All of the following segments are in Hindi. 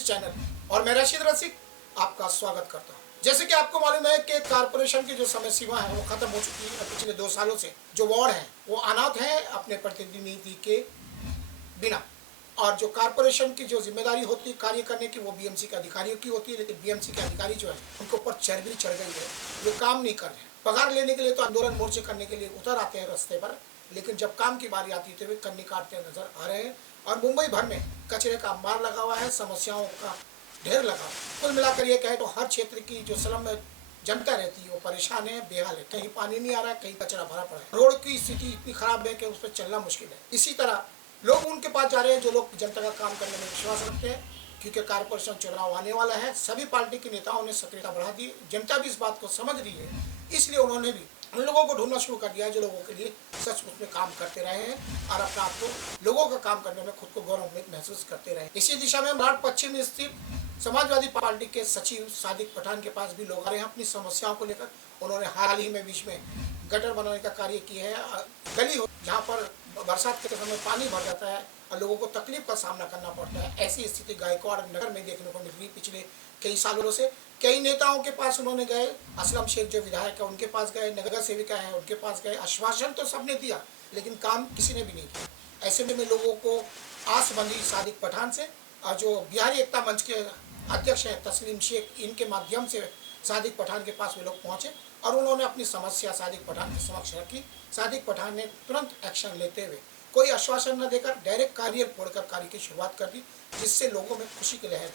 इस चैनल और मैं रशीद रसिक आपका स्वागत करता हूं। जैसे कि आपको मालूम है कि कारपोरेशन की जो समय सीमा है वो खत्म हो चुकी है। पिछले 2 सालों से जो वार्ड हैं वो अनाथ हैं अपने प्रतिनिधि के बिना, और जो कारपोरेशन की जो जिम्मेदारी होती है कार्य करने की वो बीएमसी के अधिकारियों की होती है, लेकिन बीएमसी के अधिकारी जो है उनके ऊपर चर्बी चढ़ गई है, वो काम नहीं कर रहे हैं। पगार लेने के लिए तो आंदोलन मोर्चे करने के लिए उतर आते हैं रास्ते पर, लेकिन जब काम की बारी आती है तो वे कन्नी काटते नजर आ रहे हैं। और मुंबई भर में कचरे का अंबार लगा हुआ है, समस्याओं का ढेर लगा। कुल मिलाकर ये कहे तो हर क्षेत्र की जो स्लम में जनता रहती है वो परेशान है, बेहाल है। कहीं पानी नहीं आ रहा है, कहीं कचरा भरा पड़ा है, रोड की स्थिति इतनी खराब है कि उस पर चलना मुश्किल है। इसी तरह लोग उनके पास जा रहे हैं जो लोग जनता का काम करने में विश्वास रखते हैं, क्योंकि कारपोरेशन चुनाव आने वाला है। सभी पार्टी के नेताओं ने सक्रियता बढ़ा दी, जनता भी इस बात को समझ रही है, इसलिए उन्होंने भी उन लोगों को ढूंढना शुरू कर दिया है जो लोगों के लिए सचमुच में काम करते रहे हैं और अपने आप को लोगों का काम करने में खुद को गौरवान्वित महसूस करते रहे। इसी दिशा में मराठ पश्चिम में स्थित समाजवादी पार्टी के सचिव सादिक पठान के पास भी लोग आ रहे हैं अपनी समस्याओं को लेकर। उन्होंने हाल ही में बीच में गटर बनाने का कार्य किया है। गली हो जहाँ पर बरसात के समय पानी भर जाता है और लोगों को तकलीफ का सामना करना पड़ता है, ऐसी स्थिति गायकवाड़ नगर में देखने को मिल रही पिछले कई सालों से। कई नेताओं के पास उन्होंने गए, असलम शेख जो विधायक है उनके पास गए, नगर सेविका है उनके पास गए, आश्वासन तो सबने दिया लेकिन काम किसी ने भी नहीं किया। ऐसे में लोगों को आस बंधी सादिक पठान से, और जो बिहारी एकता मंच के अध्यक्ष हैं तस्लीम शेख, इनके माध्यम से सादिक पठान के पास वे लोग पहुंचे और उन्होंने अपनी समस्या सादिक पठान के समक्ष रखी। सादिक पठान ने तुरंत एक्शन लेते हुए कोई आश्वासन न देकर डायरेक्ट कार्य फोड़कर कार्य की शुरुआत कर दी, जिससे लोगों में खुशी की लहर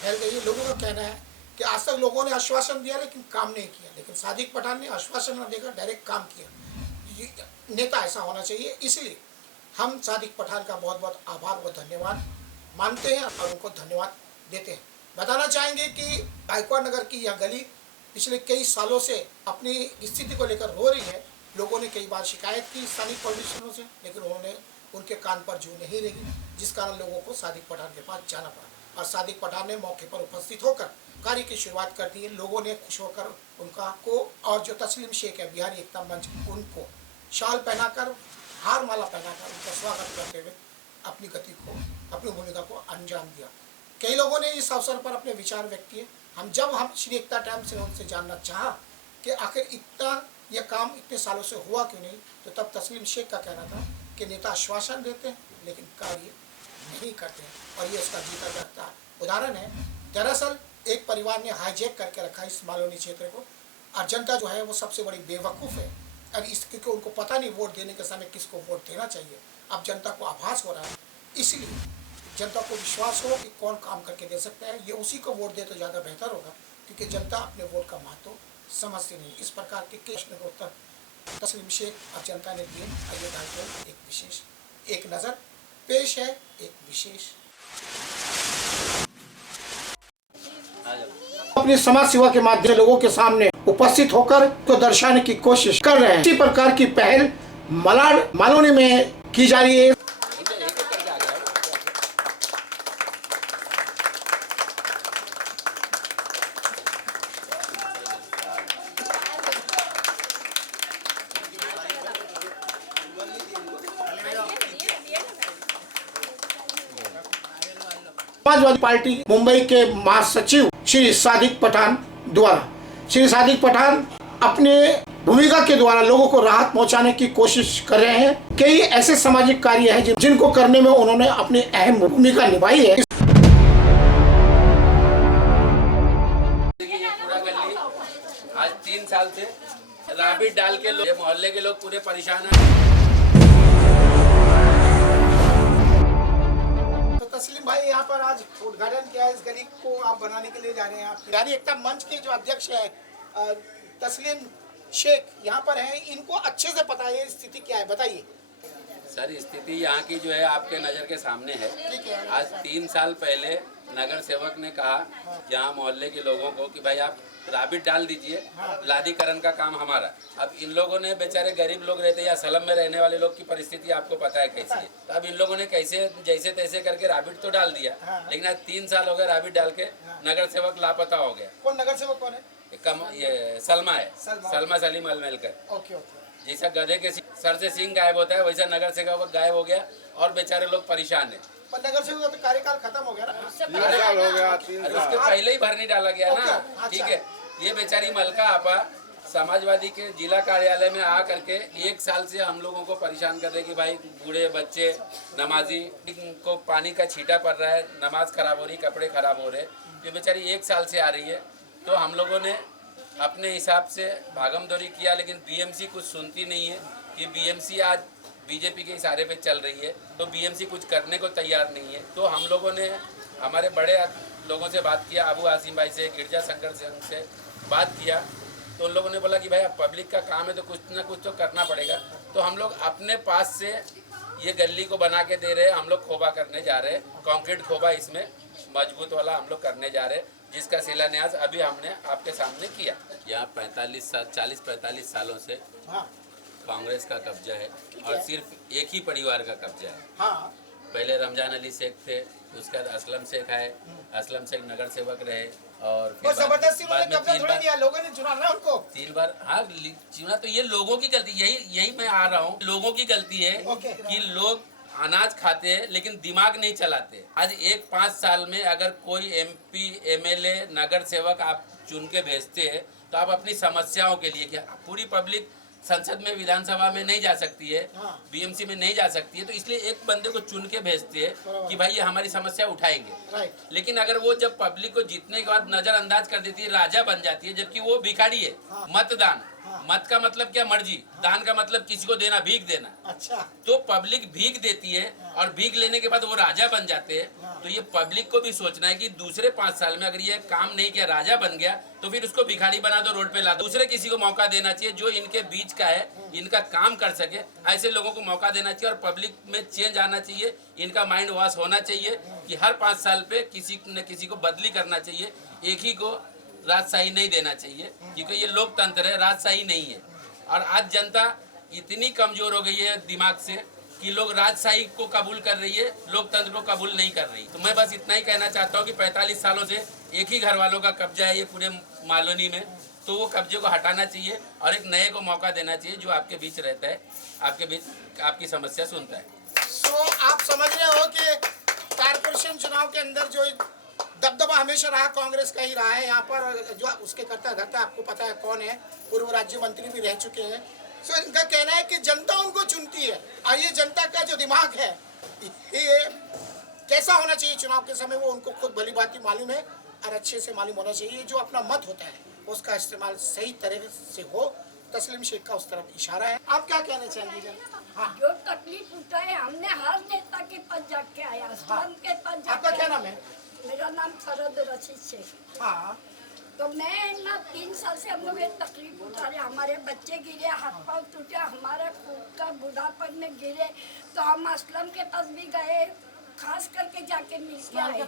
फैल गई है। लोगों का कहना है कि आज तक लोगों ने आश्वासन दिया लेकिन काम नहीं किया, लेकिन सादिक पठान ने आश्वासन न देकर डायरेक्ट काम किया। नेता ऐसा होना चाहिए, इसलिए हम सादिक पठान का बहुत बहुत आभार व धन्यवाद मानते हैं और उनको धन्यवाद देते हैं। बताना चाहेंगे कि गायकवाड़ नगर की यह गली पिछले कई सालों से अपनी स्थिति को लेकर रो रही है। लोगों ने कई बार शिकायत की स्थानीय पॉलिटिशियनों से, लेकिन उन्होंने उनके कान पर जू नहीं लगी, जिस कारण लोगों को सादिक पठान के पास जाना पड़ा और सादिक पठान ने मौके पर उपस्थित होकर कार्य की शुरुआत कर दी है। लोगों ने खुश होकर उनका को, और जो तस्लीम शेख है बिहारी एकता मंच, उनको शाल पहनाकर, हार माला पहनाकर उनका स्वागत करते हुए अपनी गति को, अपनी भूमिका को अंजाम दिया। कई लोगों ने इस अवसर पर अपने विचार व्यक्त किए। हम श्री एकता टाइम से उनसे जानना चाहा कि आखिर इतना यह काम इतने सालों से हुआ क्यों नहीं, तो तब तस्लीम शेख का कहना था कि नेता आश्वासन देते हैं लेकिन कार्य नहीं करते हैं, और ये उसका जीता जागता उदाहरण है। दरअसल एक परिवार ने हाईजैक करके रखा इस मालोनी क्षेत्र को, और जनता जो है वो सबसे बड़ी बेवकूफ़ है। अब इस क्योंकि उनको पता नहीं वोट देने के समय किसको वोट देना चाहिए। अब जनता को आभास हो रहा है, इसलिए जनता को विश्वास हो कि कौन काम करके दे सकता है, ये उसी को वोट दे तो ज़्यादा बेहतर होगा, क्योंकि जनता अपने वोट का महत्व समझती नहीं। इस प्रकार के प्रश्न को उत्तर तस्लीम शेख और जनता ने दिए। आइए डालते एक नज़र पेश है एक विशेष। अपनी समाज सेवा के माध्यम से लोगों के सामने उपस्थित होकर तो दर्शाने की कोशिश कर रहे हैं। इसी प्रकार की पहल मालोनी में की जा रही है। समाजवादी पार्टी मुंबई के महासचिव श्री सादिक पठान द्वारा, श्री सादिक पठान अपने भूमिका के द्वारा लोगों को राहत पहुंचाने की कोशिश कर रहे हैं। कई ऐसे सामाजिक कार्य हैं जिनको करने में उन्होंने अपनी अहम भूमिका निभाई है। आज 3 साल से राबिट डाल के लोग, मोहल्ले के लोग पूरे परेशान हैं। तस्लीम भाई यहाँ पर आज उद्घाटन किया है, इस गली को आप बनाने के लिए जा रहे हैं। आप बिहारी एकता मंच के जो अध्यक्ष है तस्लीम शेख यहाँ पर हैं, इनको अच्छे से पता है स्थिति क्या है, बताइए। सर स्थिति यहाँ की जो है आपके नज़र के सामने है। आज 3 साल पहले नगर सेवक ने कहा यहाँ मोहल्ले के लोगों को कि भाई आप राबिट डाल दीजिए, लादीकरण का काम हमारा। अब इन लोगों ने, बेचारे गरीब लोग रहते या सलम में रहने वाले लोग की परिस्थिति आपको पता है कैसी है, तो अब इन लोगों ने कैसे जैसे तैसे करके राबिट तो डाल दिया, लेकिन आज 3 साल हो गए राबिट डाल के नगर सेवक लापता हो गया। कौन नगर सेवक कौन है? ये सलमा है, सलमा सलीम अलमेलकर। Okay okay. जैसा गधे के सर से सींग गायब होता है वैसा नगर सेवक गायब हो गया और बेचारे लोग परेशान हैं। पर नगर सेवक का तो कार्यकाल खत्म हो गया ना। 3 साल हो गया, 3 अरे साल। उसके पहले ही भरनी डाला गया ना। अच्छा। ठीक है, ये बेचारी मलका आपा समाजवादी के जिला कार्यालय में आ करके 1 साल से हम लोगों को परेशान कर रहे कि भाई बूढ़े बच्चे नमाजी को पानी का छींटा पड़ रहा है, नमाज खराब हो रही, कपड़े खराब हो रहे। ये बेचारी 1 साल से आ रही है। तो हम लोगों ने अपने हिसाब से भागमदौड़ी किया, लेकिन बीएमसी कुछ सुनती नहीं है कि बीएमसी आज बीजेपी के इशारे पे चल रही है, तो बीएमसी कुछ करने को तैयार नहीं है। तो हम लोगों ने हमारे बड़े लोगों से बात किया, अबू आसिम भाई से, गिरजा शंकर संघ से बात किया, तो उन लोगों ने बोला कि भाई अब पब्लिक का काम है तो कुछ ना कुछ तो करना पड़ेगा। तो हम लोग अपने पास से ये गली को बना के दे रहे हैं। हम लोग खोबा करने जा रहे हैं, कंक्रीट खोबा इसमें मजबूत वाला हम लोग करने जा रहे हैं, जिसका शिलान्यास अभी हमने आपके सामने किया। यहाँ 40-45 सालों से हाँ कांग्रेस का कब्जा है और सिर्फ एक ही परिवार का कब्जा है। हाँ पहले रमजान अली शेख थे, उसके बाद असलम शेख आए, असलम शेख नगर सेवक रहे और वो जबरदस्ती उन्होंने बाद में कब्जा थोड़ी दिया, लोगों ने चुना ना उनको। 3 बार। हाँ, चुना तो ये लोगों की गलती, यही मैं आ रहा हूँ, लोगों की गलती है ओके। कि लोग अनाज खाते हैं लेकिन दिमाग नहीं चलाते। आज 1-5 साल में अगर कोई MP MLA नगर सेवक आप चुन के भेजते हैं तो आप अपनी समस्याओं के लिए, क्या पूरी पब्लिक संसद में विधानसभा में नहीं जा सकती है, हाँ। BMC में नहीं जा सकती है, तो इसलिए एक बंदे को चुन के भेजते हैं कि भाई ये हमारी समस्या उठाएंगे। राइट। लेकिन अगर वो जब पब्लिक को जीतने के बाद नजरअंदाज कर देती है, राजा बन जाती है, जबकि वो भिखारी है। हाँ। मतदान, हाँ। मत का मतलब क्या? मर्जी। दान का मतलब किसी को देना, भीख देना। अच्छा। तो पब्लिक भीख देती है और भीख लेने के बाद वो राजा बन जाते हैं। तो ये पब्लिक को भी सोचना है कि दूसरे 5 साल में अगर ये काम नहीं किया, राजा बन गया, तो फिर उसको भिखारी बना दो, रोड पे ला दो। दूसरे किसी को मौका देना चाहिए जो इनके बीच का है, इनका काम कर सके, ऐसे लोगों को मौका देना चाहिए और पब्लिक में चेंज आना चाहिए। इनका माइंड वॉश होना चाहिए कि हर 5 साल पे किसी न किसी को बदली करना चाहिए, एक ही को राजशाही नहीं देना चाहिए, क्योंकि ये लोकतंत्र है, राजशाही नहीं है। और आज जनता इतनी कमजोर हो गई है दिमाग से कि लोग राजशाही को कबूल कर रही है, लोकतंत्र को कबूल नहीं कर रही। तो मैं बस इतना ही कहना चाहता हूँ कि 45 सालों से एक ही घर वालों का कब्जा है ये पूरे मालोनी में, तो वो कब्जे को हटाना चाहिए और एक नए को मौका देना चाहिए जो आपके बीच रहता है, आपके बीच आपकी समस्या सुनता है। सो आप समझ रहे हो कि कारपोरेशन चुनाव के अंदर जो दबदबा हमेशा रहा कांग्रेस का ही रहा है। यहाँ पर जो उसके करता धरता आपको पता है कौन है, पूर्व राज्य मंत्री भी रह चुके हैं। सो इनका कहना है कि जनता उनको चुनती है और ये जनता का जो दिमाग है ये कैसा होना चाहिए चुनाव के समय वो उनको खुद भली बात मालूम है और अच्छे से मालूम होना चाहिए। जो अपना मत होता है उसका इस्तेमाल सही तरह से हो। तस्लीम शेख का उस तरफ इशारा है। आप क्या कहना चाहेंगे? हाँ, जो तकलीफ उठाए हमने हर नेता के पास जाके आया, असलम के पास आपका जाके क्या नाम है? मेरा नाम सरद रशीद शेख। हाँ, तो मैं ना 3 साल से हम लोग ये तकलीफ उठा रहे, हमारे बच्चे गिरे, हाथ पाँव टूटे, हमारा खुद का बुढ़ापन में गिरे, तो हम असलम के पास भी गए, खास करके जाके मिल के आए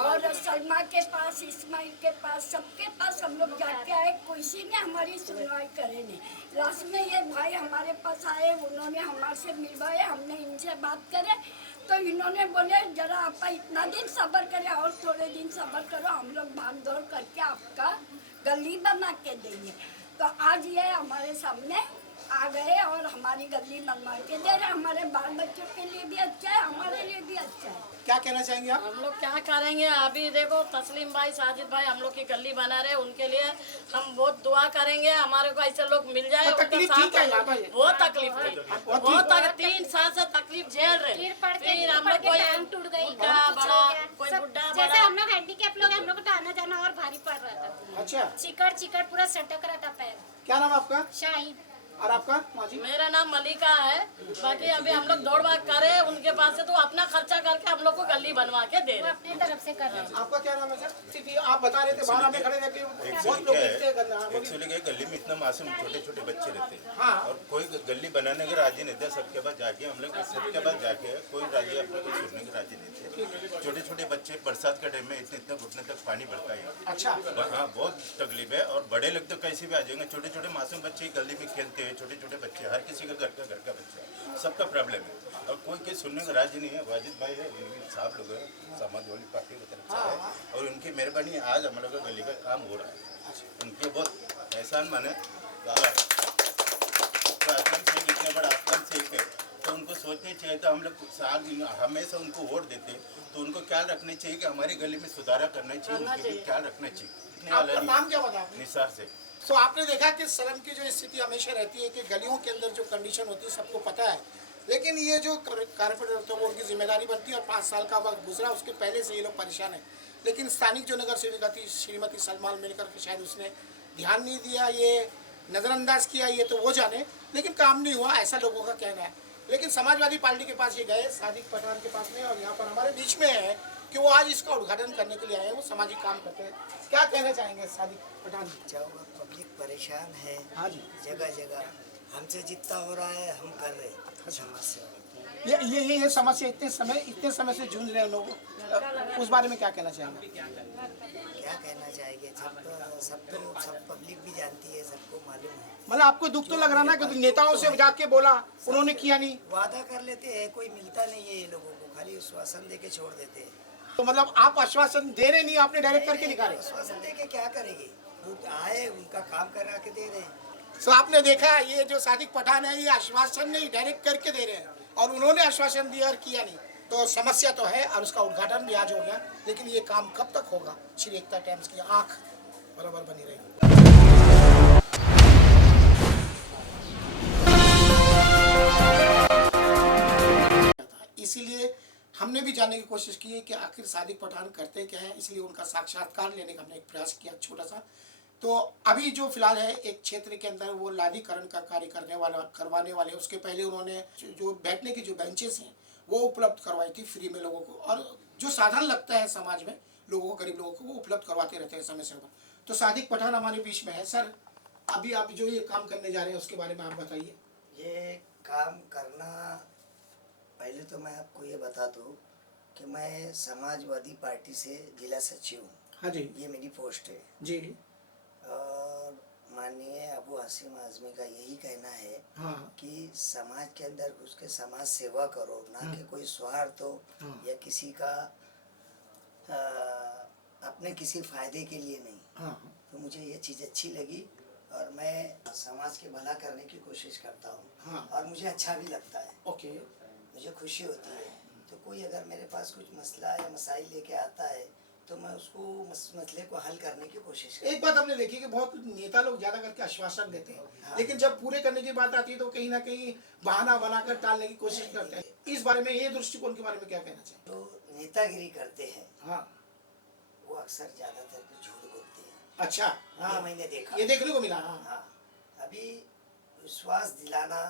और सलमा के पास, इस्माइल के पास, सबके पास हम लोग जाके आए, किसी ने हमारी सुनवाई करे नहीं। लास्ट में ये भाई हमारे पास आए, उन्होंने हमारे से मिलवाए, हमने इनसे बात करे तो इन्होंने बोले जरा आप इतना दिन सब्र करें और थोड़े दिन सब्र करो, हम लोग भाग दौड़ करके आपका गली बना के देंगे। तो आज ये हमारे सामने आ गए और हमारी गली बनवा के दे रहे। हमारे बाल बच्चों के लिए भी अच्छा है, हमारे लिए भी अच्छा है। क्या कहना चाहेंगे आप? हम लोग क्या करेंगे? अभी देखो तस्लीम भाई, साजिद भाई हम लोग की गली बना रहे, उनके लिए हम बहुत दुआ करेंगे, हमारे को ऐसे लोग मिल जाए। तो तकलीफ ठीक है ना भाई? वो तकलीफ थी, वो 3 साल से तकलीफ झेल रहे। फिर हम लोग कोई टूट गई, बुढ़ा बड़ा, कोई बुढ़ा जैसे बड़ा, हम लोग हैंडीकैप लोग हैं, हम लोग को तो आना जाना और भारी पड़ रहा था। अच्छा, चिकट पूरा सटक रहा था पैर। क्या नाम आपका? शाहीन। और आपका? माजी? मेरा नाम मलिका है। बाकी अभी हम लोग दौड़ भाग करे उनके पास से, तो अपना खर्चा करके हम लोग को गली बनवा के दे वो रहे। अपनी तरफ से कर रहे हैं। आपका क्या नाम है सर? सीधी आप बता रहे थे बाहर हमें खड़े रहते बहुत लोग देखते हैं गन्ना। हाँ, बोलिए। एक्चुअली क्या गली में इतना मासूम छोटे छोटे बच्चे रहते हैं हाँ। और कोई गली बनाने के राजी नहीं थे। सबके पास जाके हम लोग सबके पास जाके कोई राजी अपने को सुनने के राजी नहीं थे। छोटे छोटे बच्चे बरसात के टाइम में इतने घुटने तक पानी भरता है। अच्छा, हाँ, बहुत तकलीफ है। और बड़े लोग तो कैसे भी आ जाएंगे, छोटे छोटे मासूम बच्चे गली में खेलते हैं। छोटे छोटे बच्चे, हर किसी का घर का बच्चा, सबका प्रॉब्लम है और कोई के सुनने का राजी नहीं है। वाजिद भाई है, साहब लोग हैं, समाजवादी पार्टी की तरफ से है और उनकी मेहरबानी आज हम लोग का गली का काम हो रहा है। उनके बहुत एहसान माने। तो असलम शेख इतने बड़ा असलम शेख है तो उनको सोचनी चाहिए। तो हम लोग साल हमेशा उनको वोट देते हैं, तो उनको ख्याल रखना चाहिए कि हमारी गली में सुधारा करना चाहिए, उनके भी ख्याल रखना चाहिए। इतने वाला आपका नहीं। नाम क्या बता आपने? निसार से। सो आपने देखा कि सलम की जो स्थिति हमेशा रहती है कि गलियों के अंदर जो कंडीशन होती है सबको पता है, लेकिन ये जो कारपोरेटर होते हैं वो उनकी जिम्मेदारी बनती है और 5 साल का वक्त गुजरा, उसके पहले से ये लोग परेशान हैं। लेकिन स्थानिक जो नगर सेविका थी श्रीमती सलमान मिलकर के शायद उसने ध्यान नहीं दिया, ये नज़रअंदाज किया, ये तो वो जाने, लेकिन काम नहीं हुआ, ऐसा लोगों का कहना है। लेकिन समाजवादी पार्टी के पास ये गए, सादिक पठान के पास में, और यहाँ पर हमारे बीच में है कि वो आज इसका उद्घाटन करने के लिए आए हैं, वो सामाजिक काम करते हैं। क्या कहना चाहेंगे सादिक पठान? पब्लिक परेशान है, हाँ जी, जगह जगह हमसे जितना हो रहा है हम कर रहे हैं समस्या। ये समस्या इतने समय से जूझ रहे हैं लोग, उस बारे में क्या कहना चाहेंगे? क्या कहना चाहेंगे, सब पब्लिक भी जानती है, सबको मालूम है। मतलब आपको दुख तो लग रहा ना कि नेताओं से जाके बोला, उन्होंने किया नहीं, वादा कर लेते हैं, कोई मिलता नहीं है ये लोगों को, खाली आश्वासन दे के छोड़ देते हैं। तो मतलब आप आश्वासन दे रहे नहीं, आपने डायरेक्ट करके दिखा रहे। आश्वासन दे के क्या करेंगे, वो आए उनका काम करा के दे रहे हैं। तो आपने देखा ये जो सादिक पठान है ये आश्वासन नहीं डायरेक्ट करके दे रहे हैं, और उन्होंने आश्वासन दिया और किया नहीं। तो समस्या तो है और उसका उद्घाटन भी आज हो गया, लेकिन ये काम कब तक होगा? श्री एकता टाइम्स की आंख बराबर बनी रहेगी। इसीलिए हमने भी जानने की कोशिश की है कि आखिर सादिक पठान करते क्या है, इसलिए उनका साक्षात्कार लेने का हमने एक प्रयास किया छोटा सा। तो अभी जो फिलहाल है एक क्षेत्र के अंदर वो लादीकरण का कार्य करवाने वाले, उसके पहले उन्होंने जो बैठने की जो बेंचेस हैं वो उपलब्ध करवाई थी फ्री में लोगों को, और जो साधन लगता है समाज में लोगों को, गरीब लोगों को, वो उपलब्ध करवाते रहते हैं समय समय पर। तो सादिक पठान हमारे बीच में है। सर, अभी आप जो ये काम करने जा रहे हैं उसके बारे में आप बताइए। ये काम करना, पहले तो मैं आपको ये बता दूं कि मैं समाजवादी पार्टी से जिला सचिव हूँ। हाँ जी, ये मेरी पोस्ट है जी, और माननीय अबू हसीम आजमी का यही कहना है हाँ, कि समाज के अंदर घुस के समाज सेवा करो, ना कि कोई स्वार्थ हो या किसी का अपने किसी फायदे के लिए नहीं। हाँ, तो मुझे ये चीज़ अच्छी लगी और मैं समाज के भला करने की कोशिश करता हूँ। हाँ। और मुझे अच्छा भी लगता है, ओके, मुझे खुशी होती है। तो कोई अगर मेरे पास कुछ मसला या मसाइल लेके आता है तो मैं उसको मसले को हल करने की कोशिश करता हूँ। एक बात हमने देखी कि बहुत नेता लोग ज्यादा करके आश्वासन देते हैं, लेकिन जब पूरे करने की बात आती है तो कहीं ना कहीं बहाना बनाकर टालने की कोशिश करते हैं। इस बारे में, ये दृष्टिकोण के बारे में क्या कहना चाहिए? जो नेतागिरी करते हैं हाँ, वो अक्सर ज्यादातर झूठ बोलते हैं। अच्छा, ये हाँ, मैंने देखा, ये देखने को मिला। हाँ, हाँ, अभी विश्वास दिलाना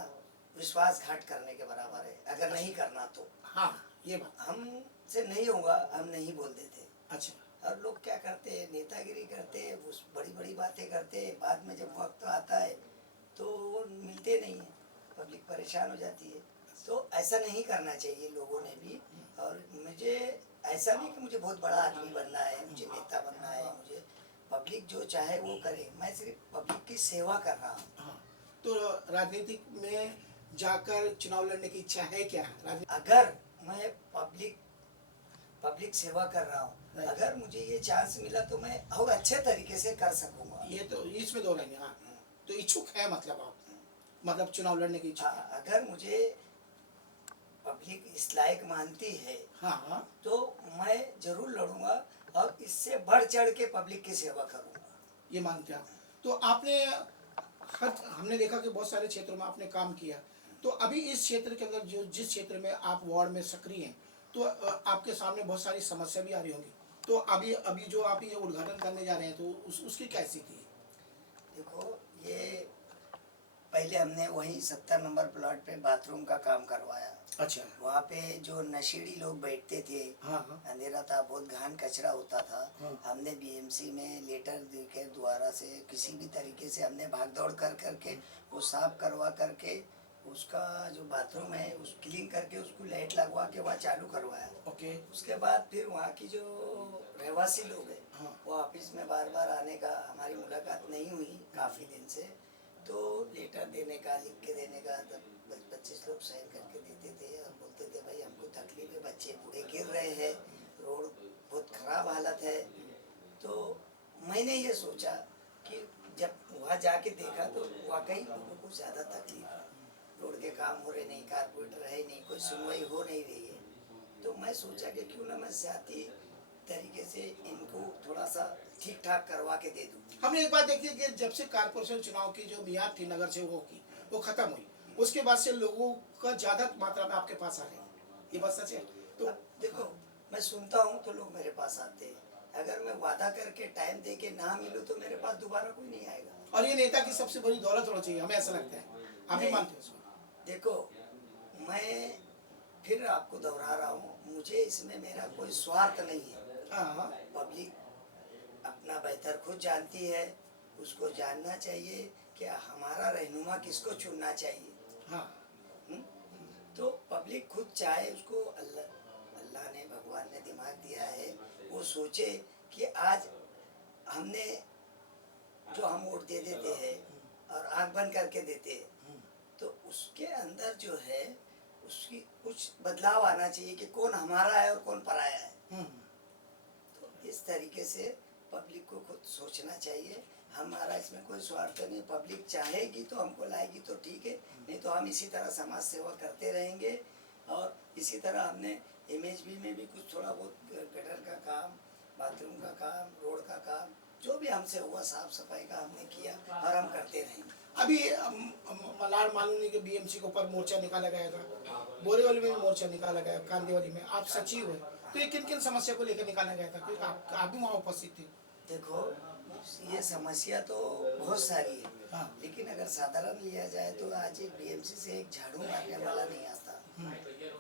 विश्वासघात करने के बराबर है, अगर नहीं करना तो। हाँ, ये बात, हमसे नहीं होगा, हम नहीं बोल देते। अच्छा, और लोग क्या करते हैं, नेतागिरी करते हैं, उस बड़ी बड़ी बातें करते हैं, बाद में जब वक्त आता है तो वो मिलते नहीं है, पब्लिक परेशान हो जाती है। तो ऐसा नहीं करना चाहिए लोगों ने भी। और मुझे ऐसा नहीं कि मुझे बहुत बड़ा आदमी बनना है, मुझे नेता बनना है, मुझे पब्लिक जो चाहे वो करे, मैं सिर्फ पब्लिक की सेवा कर रहा हूँ। हाँ। तो राजनीतिक में जाकर चुनाव लड़ने की इच्छा है क्या? अगर मैं पब्लिक सेवा कर रहा हूँ, अगर मुझे ये चांस मिला तो मैं और अच्छे तरीके से कर सकूंगा। ये तो इसमें दो रहेंगे। हाँ, तो इच्छुक है मतलब आप, मतलब चुनाव लड़ने की इच्छा? अगर मुझे पब्लिक इस लायक मानती है, हाँ, हाँ, तो मैं जरूर लड़ूंगा और इससे बढ़ चढ़ के पब्लिक की सेवा करूंगा। ये मानते हैं आप। तो आपने हमने देखा कि बहुत सारे क्षेत्रों में आपने काम किया, तो अभी इस क्षेत्र के अंदर जो जिस क्षेत्र में आप वार्ड में सक्रिय हैं, तो आपके सामने बहुत सारी समस्या भी आ रही होंगी। तो अभी जो आप ये उद्घाटन करने जा रहे हैं तो उसकी क्या स्थिति है? देखो, ये पहले हमने वही 70 नंबर प्लॉट पे बाथरूम का काम करवाया। अच्छा, वहाँ पे जो नशेड़ी लोग बैठते थे, हाँ, हाँ, अंधेरा था, बहुत घान कचरा होता था। हाँ। हमने बीएमसी में लेटर दे के द्वारा से किसी भी तरीके से हमने भागदौड़ कर करके वो साफ करवा करके उसका जो बाथरूम है उस क्लीन करके उसको लाइट लगवा के वहाँ चालू करवाया। ओके, उसके बाद फिर वहाँ की जो रहवासी लोग हैं, हाँ, वो ऑफिस में बार बार आने का, हमारी मुलाकात नहीं हुई काफ़ी दिन से, तो लेटर देने का, लिख के देने का, 25 लोग साइन करके देते थे और बोलते थे भाई हमको तकलीफ है, बच्चे पूरे गिर रहे हैं, रोड बहुत ख़राब हालत है। तो मैंने ये सोचा कि जब वहाँ जाके देखा तो वाकई लोगों को ज़्यादा तकलीफ है। रोड के काम हो रहे नहीं, कारपोरेटर है नहीं, कोई सुनवाई हो नहीं रही है। तो मैं सोचा कि क्यों ना मैं सियाती तरीके से इनको थोड़ा सा ठीक ठाक करवा के दे दूँ। हमने एक बात देखी कि जब से कारपोरेशन चुनाव की जो मियाद थी नगर सेवकों की वो खत्म हुई, उसके बाद से लोगों का ज्यादा मात्रा में आपके पास आ रहे हैं, ये बात सच है? तो अब देखो, मैं सुनता हूँ तो लोग मेरे पास आते हैं। अगर मैं वादा करके टाइम दे के ना मिलूँ तो मेरे पास दोबारा कोई नहीं आएगा। और ये नेता की सबसे बड़ी दौलत होना चाहिए, हमें ऐसा लगता है। आप भी नहीं। मानते हैं इसको? देखो, मैं फिर आपको दोहरा रहा हूँ, मुझे इसमें मेरा कोई स्वार्थ नहीं है। हाँ, पब्लिक अपना बेहतर खुद जानती है, उसको जानना चाहिए कि हमारा रहनुमा किसको चुनना चाहिए। हाँ, तो पब्लिक खुद चाहे, उसको अल्लाह ने, भगवान ने दिमाग दिया है, वो सोचे कि आज हमने जो हम वोट दे देते हैं और आँख बंद करके देते हैं, तो उसके अंदर जो है उसकी कुछ बदलाव आना चाहिए कि कौन हमारा है और कौन पराया है। तो इस तरीके से पब्लिक को खुद सोचना चाहिए। हमारा इसमें कोई स्वार्थ नहीं, पब्लिक चाहेगी तो हमको लाएगी तो ठीक है, नहीं तो हम इसी तरह समाज सेवा करते रहेंगे। और इसी तरह हमने MHB में भी कुछ थोड़ा बहुत गटर का काम, बाथरूम का काम, रोड का काम, जो भी हमसे हुआ साफ सफाई का हमने किया और हम करते रहेंगे। अभी मलाड मालूम नहीं कि BMC के ऊपर मोर्चा निकाला गया था, बोरीवली में भी मोर्चा निकाला गया, कांदिवली में आप सचिव है, तो ये किन किन समस्या को लेकर निकाला गया था? क्योंकि आप भी वहाँ उपस्थित थे। देखो, ये समस्या तो बहुत सारी है, हाँ। लेकिन अगर साधारण लिया जाए तो आज एक BMC से एक झाड़ू मारने वाला नहीं आता।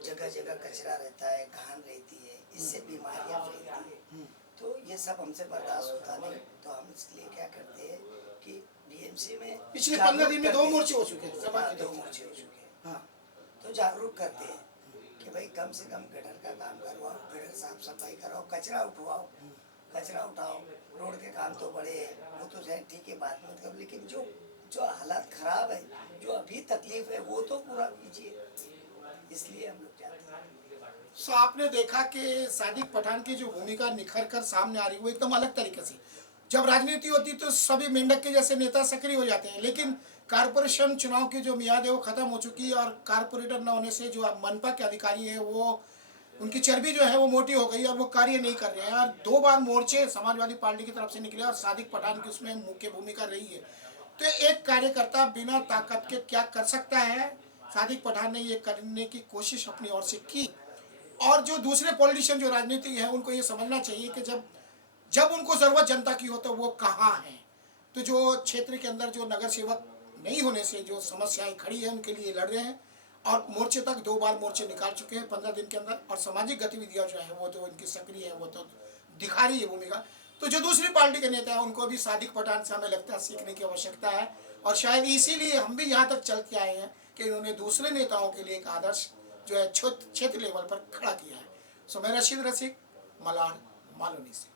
जगह जगह कचरा रहता है, घान रहती है, इससे बीमारियां फैलती है। तो ये सब हमसे बर्दाश्त होता नहीं, तो हम इसलिए क्या करते हैं कि BMC में पिछले 15 दिन में 2 मोर्चे हो चुके हैं, समाज के 2 मोर्चे हो चुके हैं। हाँ, तो जागरूक करते हैं कि भाई कम से कम गटर का काम करवाओ, गटर साफ सफाई कराओ, कचरा उठवाओ, कचरा उठाओ। रोड के काम तो बड़े हैं, वो तो शायद ठीक है, बात मतलब, लेकिन जो हालात खराब है, जो अभी तकलीफ है, वो तो पूरा कीजिए। इसलिए हम लोग चाहते हैं। सो आपने देखा कि सादिक पठान की जो भूमिका निखर कर सामने आ रही है वो एकदम अलग तरीके से। जब राजनीति होती तो सभी मेंढक के जैसे नेता सक्रिय हो जाते हैं, लेकिन कारपोरेशन चुनाव की जो मियाद है वो खत्म हो चुकी है और कारपोरेटर न होने से जो मनपा के अधिकारी है वो उनकी चर्बी जो है वो मोटी हो गई और वो कार्य नहीं कर रहे हैं। और 2 बार मोर्चे समाजवादी पार्टी की तरफ से निकले और सादिक पठान की उसमें मुख्य भूमिका रही है। तो एक कार्यकर्ता बिना ताकत के क्या कर सकता है? सादिक पठान ने ये करने की कोशिश अपनी ओर से की। और जो दूसरे पॉलिटिशियन जो राजनीति है उनको ये समझना चाहिए कि जब उनको ज़रूरत जनता की हो तो वो कहाँ है। तो जो क्षेत्र के अंदर जो नगर सेवक नहीं होने से जो समस्याएं खड़ी हैं उनके लिए लड़ रहे हैं और मोर्चे तक 2 बार मोर्चे निकाल चुके हैं 15 दिन के अंदर। और सामाजिक गतिविधियां जो है वो तो इनकी सक्रिय है, वो तो दिखा रही है भूमिका। तो जो दूसरी पार्टी के नेता हैं उनको भी सादिक पठान से हमें लगता है सीखने की आवश्यकता है और शायद इसीलिए हम भी यहाँ तक चल के आए हैं कि उन्होंने दूसरे नेताओं के लिए एक आदर्श जो है क्षेत्र लेवल पर खड़ा किया है। सो मैं रशीद रसिक, मलाड मालूनी से।